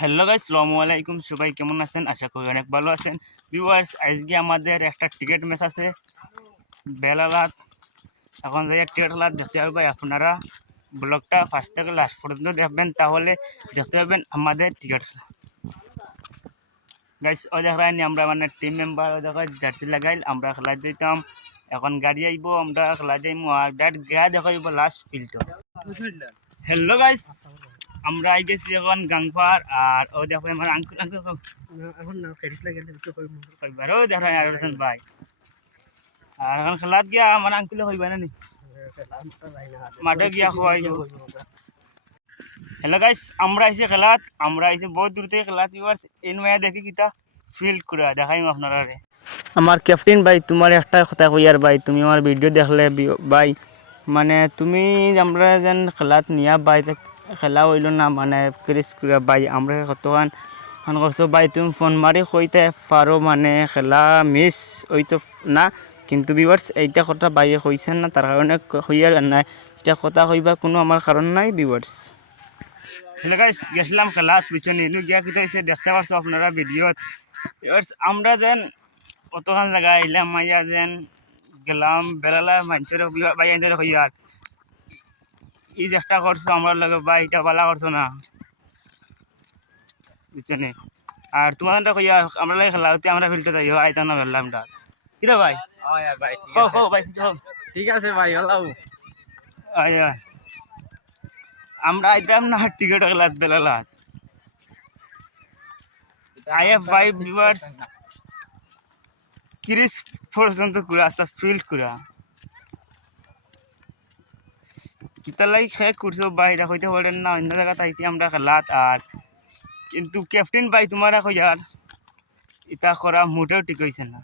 Hello guys, আসসালামু আলাইকুম। সবাই কেমন আছেন? আশা করি অনেক ভালো আছেন। ভিউয়ার্স, আজকে আমাদের একটা টিকিট ম্যাচ আছে বেলালাত। এখন যে টিকিট খেলা দেখতে পারবেন আপনারা। ব্লগটা ফার্স্ট থেকে লাস্ট পর্যন্ত দেখবেন, তাহলে দেখতে পাবেন আমাদের টিকিট খেলা। গাইস, ওই দেখাইনি আমরা মানে টিম মেম্বার ওই দেখা জার্সি লাগাইল, আমরা খেলা যাইতাম। এখন গাড়ি আইব, আমরা খেলা যাইমু আর ডাইরেক্ট গা দেখাইব লাস্ট ফিল্ডটা। হ্যালো গাইস, আমরা আই গেছি এখন গাংপার। আর ও দেখো আমার আঙ্কুল আঙ্কুল এখন না ফেরিস লাগে তো কই কইবারও দেখা আর হোসেন ভাই। আর এখন খেলাত গিয়া আমার আঙ্কুলে কইবা না নি মাঠে গিয়া খোয়াইব। হ্যালো গাইস, আমরা আইছি খেলাত, আমরা আইছি বহুত দূর থেকে খেলাত। ভিউয়ার্স, এই নয়া দেখি কিতা ফিল্ড করে দেখাইম আপনারা। আমার ক্যাপ্টেন ভাই, তোমার একটা কথা কই আর ভাই, তুমি আমার ভিডিও দেখলে ভাই, মানে তুমি আমরা যেন খেলাত নিয়া ভাই, খেলা হইল না মানে ক্রিস করে ভাই, আমরা কতক্ষণ ফোন করছো ভাই, তুমি ফোন মারি কইতে পারো মানে খেলা মিস হইতো না। কিন্তু ভিউয়ার্স, এইটা কথা ভাইয়ে কইছেন না, তার কারণে কইয়ার নাই। এটা কথা কইবার কোনো আমার কারণ নাই ভিউয়ার্স। হ্যালো গাইস, গেছিলাম খেলাত, পিছনে এনু গিয়া কিতা হয়েছে দেখতে পারছো আপনারা ভিডিওত। ভিউয়ার্স, আমরা যেন কতক্ষণ জায়গা আইলাম মাইয়া যেন গেলাম বেড়ালা মানুষের ভাই আইতে হইয়ার ই চেষ্টা করছো আমার লগে ভাই, এটা বালা করছো না পিছনে। আর তোমাদের কইয়া আমরা লাগে খেলা হতে আমরা ফিল্ডে যাই আইতাম না বেরলাম টা কিরা ভাই। ভাই ভাই ঠিক আছে ভাই হ্যালো আমরা আইতাম না টিকিট খেলাত বেলালা আইএ ভাই। ভিউয়ার্স, ক্রিস পর্যন্ত করে আস্তে ফিল্ড করা কিতালাই খেয়ে করছো ভাই, এটা হইতে পারেন না। অন্য জায়গাতে আইছি আমরা খেলাত। আর কিন্তু ক্যাপ্টেন ভাই তোমারা কইয়ার ইতা করা মোটেও ঠিক হয়েছে না।